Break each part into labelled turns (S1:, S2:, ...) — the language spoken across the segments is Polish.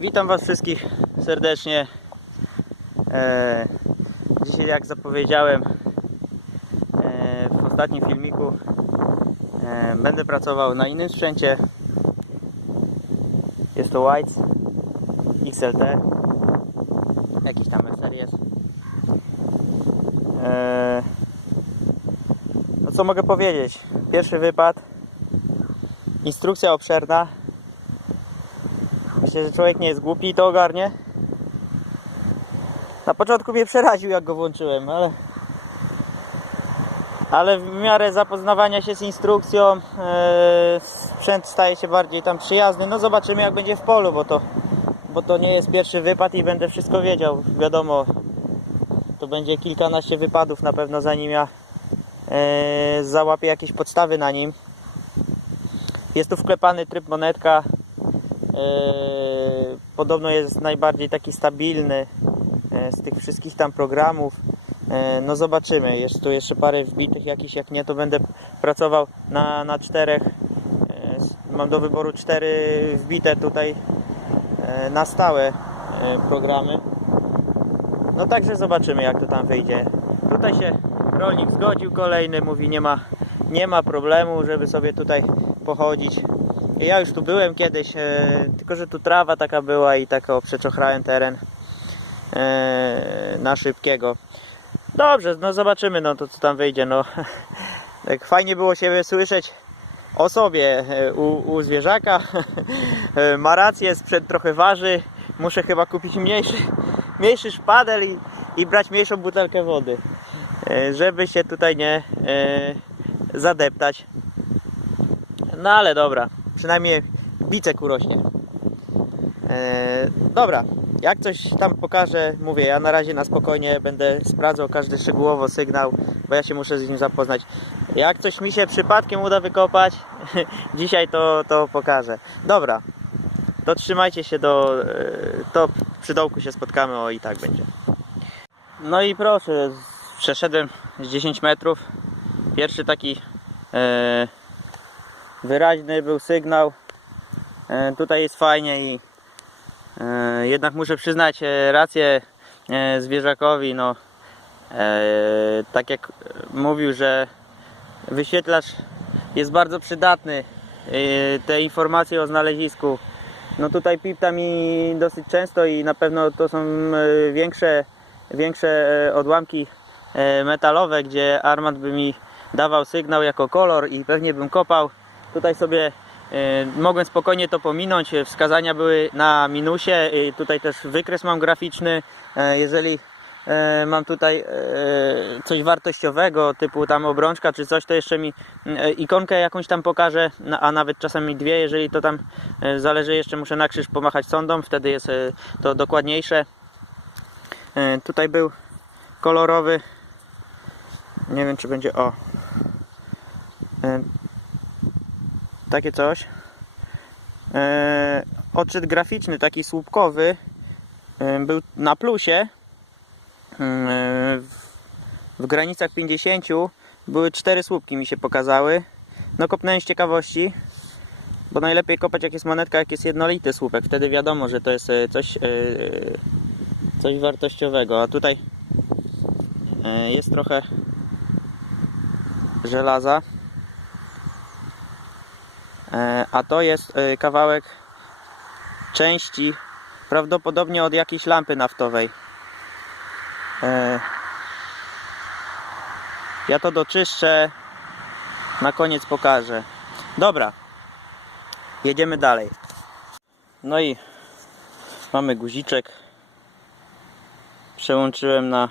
S1: Witam Was wszystkich serdecznie. E, dzisiaj, jak zapowiedziałem e, w ostatnim filmiku, e, będę pracował na innym sprzęcie. Jest to White XLT, jakiś tam. E, no co mogę powiedzieć? Pierwszy wypad, instrukcja obszerna. Myślę, że człowiek nie jest głupi i to ogarnie. Na początku mnie przeraził jak go włączyłem, ale ale w miarę zapoznawania się z instrukcją e, sprzęt staje się bardziej tam przyjazny. No zobaczymy jak będzie w polu, bo to, bo to nie jest pierwszy wypad i będę wszystko wiedział. Wiadomo, to będzie kilkanaście wypadów na pewno zanim ja e, załapię jakieś podstawy na nim. Jest tu wklepany tryb monetka. Eee, podobno jest najbardziej taki stabilny e, z tych wszystkich tam programów. E, No zobaczymy. Jest tu jeszcze parę wbitych jakichś, jak nie to będę pracował na, na czterech. E, Mam do wyboru cztery wbite tutaj e, na stałe e, programy. No także zobaczymy jak to tam wyjdzie. Tutaj się rolnik zgodził kolejny, mówi nie ma, nie ma problemu, żeby sobie tutaj pochodzić. Ja już tu byłem kiedyś, e, tylko że tu trawa taka była i tak przeczochrałem teren e, na szybkiego. Dobrze, no zobaczymy no to co tam wyjdzie. No. Tak fajnie było się słyszeć o sobie e, u, u zwierzaka. E, Ma rację, sprzęt trochę waży. Muszę chyba kupić mniejszy, mniejszy szpadel i, i brać mniejszą butelkę wody, żeby się tutaj nie e, zadeptać. No ale dobra, przynajmniej bicek urośnie. E, dobra, jak coś tam pokażę, mówię, ja na razie na spokojnie będę sprawdzał każdy szczegółowo sygnał, bo ja się muszę z nim zapoznać. Jak coś mi się przypadkiem uda wykopać, dzisiaj to, to pokażę. Dobra, to trzymajcie się do, e, to przy dołku się spotkamy, o i tak będzie. No i proszę, przeszedłem z 10 metrów. Pierwszy taki e, wyraźny był sygnał. E, tutaj jest fajnie i e, jednak muszę przyznać e, rację e, zwierzakowi. No, e, tak jak mówił, że wyświetlacz jest bardzo przydatny. Te informacje o znalezisku. No tutaj pipta mi dosyć często i na pewno to są większe, większe odłamki metalowe, gdzie Armand by mi dawał sygnał jako kolor i pewnie bym kopał. Tutaj sobie e, mogłem spokojnie to pominąć. E, Wskazania były na minusie. E, Tutaj też wykres mam graficzny. E, Jeżeli e, mam tutaj e, coś wartościowego, typu tam obrączka czy coś, to jeszcze mi e, ikonkę jakąś tam pokaże, na- a nawet czasami dwie, jeżeli to tam e, zależy, jeszcze muszę na krzyż pomachać sondą, wtedy jest e, to dokładniejsze. E, Tutaj był kolorowy. Nie wiem, czy będzie o. E, Takie coś. E, Odczyt graficzny, taki słupkowy, e, był na plusie. W, granicach 50 były cztery słupki mi się pokazały. No kopnąłem z ciekawości, bo najlepiej kopać jak jest monetka, jak jest jednolity słupek. Wtedy wiadomo, że to jest coś, coś wartościowego. A tutaj jest trochę żelaza. E, A to jest e, kawałek części, prawdopodobnie od jakiejś lampy naftowej. E, Ja to doczyszczę, na koniec pokażę. Dobra, jedziemy dalej. No i mamy guziczek. Przełączyłem na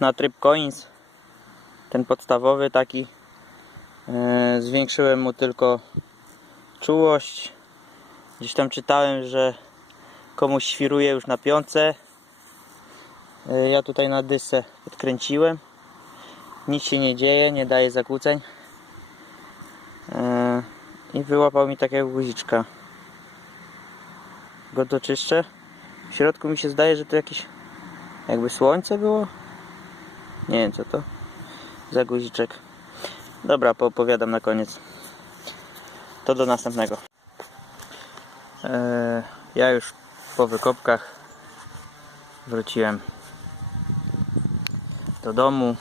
S1: na tryb coins. Ten podstawowy taki. E, Zwiększyłem mu tylko czułość. Gdzieś tam czytałem, że komuś świruje już na piątce. E, Ja tutaj na dysce podkręciłem. Nic się nie dzieje, nie daje zakłóceń. E, I wyłapał mi takiego guziczka. Go doczyszczę. W środku mi się zdaje, że to jakieś jakby słońce było. Nie wiem co to. Za guziczek. Dobra, poopowiadam na koniec. To do następnego. Eee, ja już po wykopkach wróciłem do domu.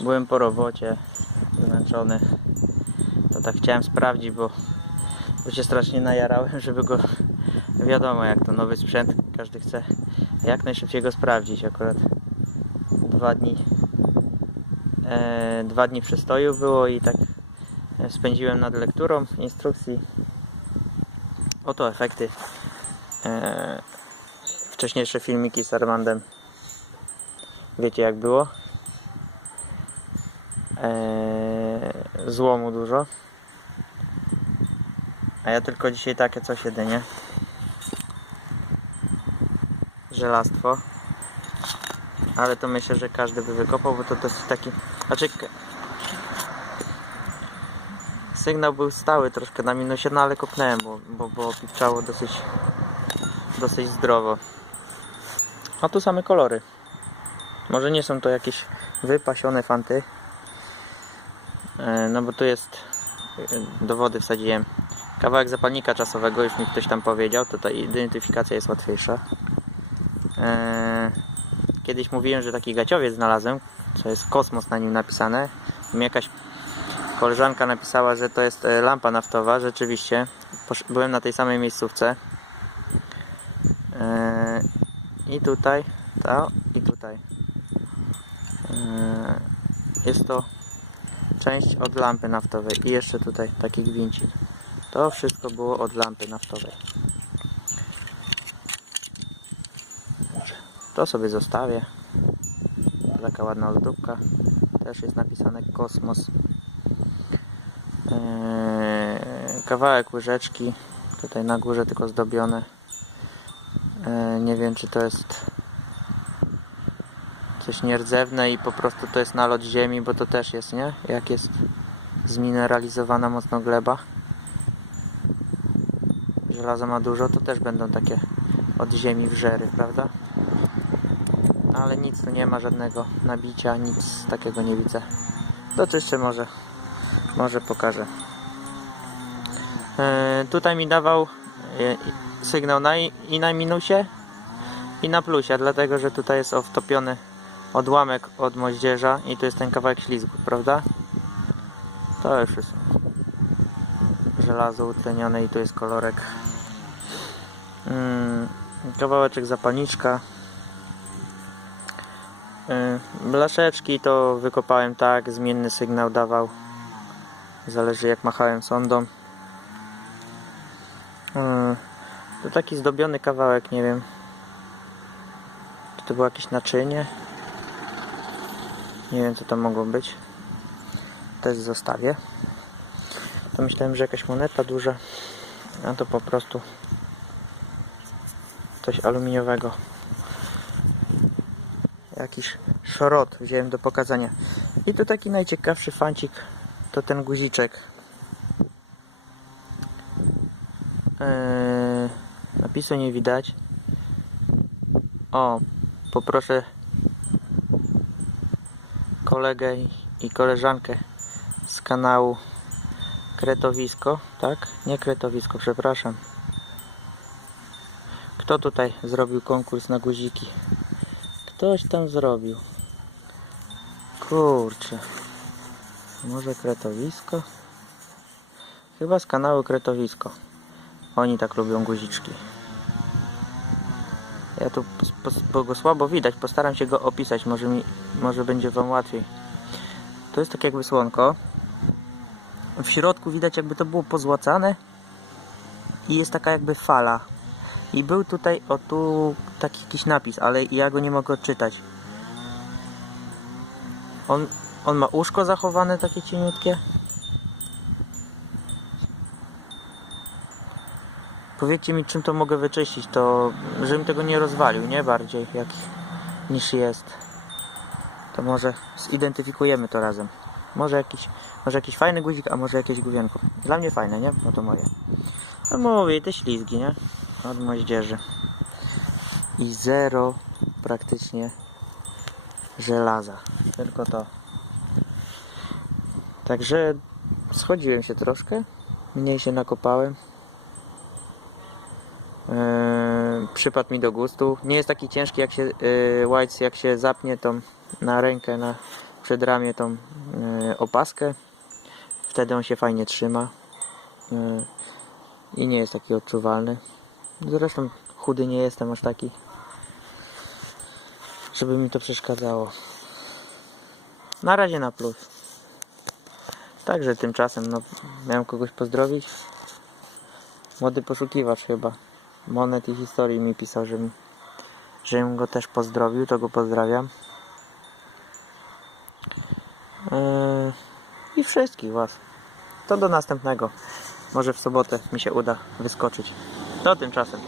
S1: Byłem po robocie, zmęczony. To tak chciałem sprawdzić, bo, bo się strasznie najarałem, żeby go. Wiadomo, jak to nowy sprzęt, każdy chce jak najszybciej go sprawdzić. Akurat dwa dni, e, dwa dni przestoju było i tak e, spędziłem nad lekturą instrukcji. Oto efekty. E, wcześniejsze filmiki z Armandem. Wiecie jak było? Eee, złomu dużo. A ja tylko dzisiaj takie coś jedynie. Żelastwo. Ale to myślę, że każdy by wykopał, bo to dosyć taki... Znaczy... Sygnał był stały troszkę na minusie, no ale kopnąłem, bo, bo, bo pipczało dosyć, dosyć zdrowo. A tu same kolory. Może nie są to jakieś wypasione fanty. E, No bo tu jest e, do wody wsadziłem kawałek zapalnika czasowego, już mi ktoś tam powiedział, to ta identyfikacja jest łatwiejsza. Kiedyś mówiłem, że taki gaciowiec znalazłem, co jest kosmos na nim napisane. Mi jakaś koleżanka napisała, że to jest e, lampa naftowa, rzeczywiście. Byłem na tej samej miejscówce. E, I tutaj, to i tutaj. E, Jest to część od lampy naftowej i jeszcze tutaj taki gwincik. To wszystko było od lampy naftowej. To sobie zostawię. Taka ładna ozdóbka. Też jest napisane kosmos. Eee, kawałek łyżeczki. Tutaj na górze tylko zdobione. Eee, nie wiem czy to jest coś nierdzewne i po prostu to jest nalot ziemi, bo to też jest, nie? Jak jest zmineralizowana mocno gleba. Żelaza ma dużo, to też będą takie od ziemi wżery, prawda? Ale nic tu nie ma, żadnego nabicia, nic takiego nie widzę. Jeszcze może, może pokażę. E, tutaj mi dawał e, sygnał na, i na minusie i na plusie, dlatego że tutaj jest wtopiony odłamek od moździerza i tu jest ten kawałek ślizgu, prawda? To już jest żelazo utlenione i tu jest kolorek. Mm, kawałeczek zapalniczka. Yy, blaszeczki to wykopałem tak, zmienny sygnał dawał. Zależy jak machałem sondą. Yy, to taki zdobiony kawałek, nie wiem. Czy to było jakieś naczynie? Nie wiem co to mogło być. Też zostawię. To myślałem, że jakaś moneta duża. A to po prostu coś aluminiowego. Jakiś szrot wziąłem do pokazania. I tu taki najciekawszy fancik to ten guziczek. Eee, napisu nie widać. O, poproszę kolegę i koleżankę z kanału Kretowisko, tak? Nie Kretowisko, przepraszam. Kto tutaj zrobił konkurs na guziki? Ktoś tam zrobił. Kurczę. Może Kretowisko? Chyba z kanału Kretowisko. Oni tak lubią guziczki. Ja tu bo go słabo widać, postaram się go opisać, może mi, może będzie wam łatwiej. To jest tak jakby słonko. W środku widać jakby to było pozłacane i jest taka jakby fala. I był tutaj, o tu taki jakiś napis, ale ja go nie mogę odczytać. On, on ma uszko zachowane takie cieniutkie. Powiedzcie mi czym to mogę wyczyścić, to żebym tego nie rozwalił, nie bardziej jak niż jest. To może zidentyfikujemy to razem. Może jakiś, może jakiś fajny guzik, a może jakieś główienko. Dla mnie fajne, nie? No to moje. No mówię, te ślizgi, nie? Od moździerzy. I zero praktycznie żelaza. Tylko to. Także schodziłem się troszkę, mniej się nakopałem. Eee, przypadł mi do gustu. Nie jest taki ciężki jak się yy, Whites, jak się zapnie tą na rękę, na przedramię tą yy, opaskę. Wtedy on się fajnie trzyma. Yy, I nie jest taki odczuwalny. Zresztą chudy nie jestem aż taki, żeby mi to przeszkadzało. Na razie na plus. Także tymczasem no, miałem kogoś pozdrowić. Młody poszukiwacz chyba monet i historii mi pisał, że, mi, żebym go też pozdrowił, to go pozdrawiam. Yy, I wszystkich Was. To do następnego. Może w sobotę mi się uda wyskoczyć. No tymczasem.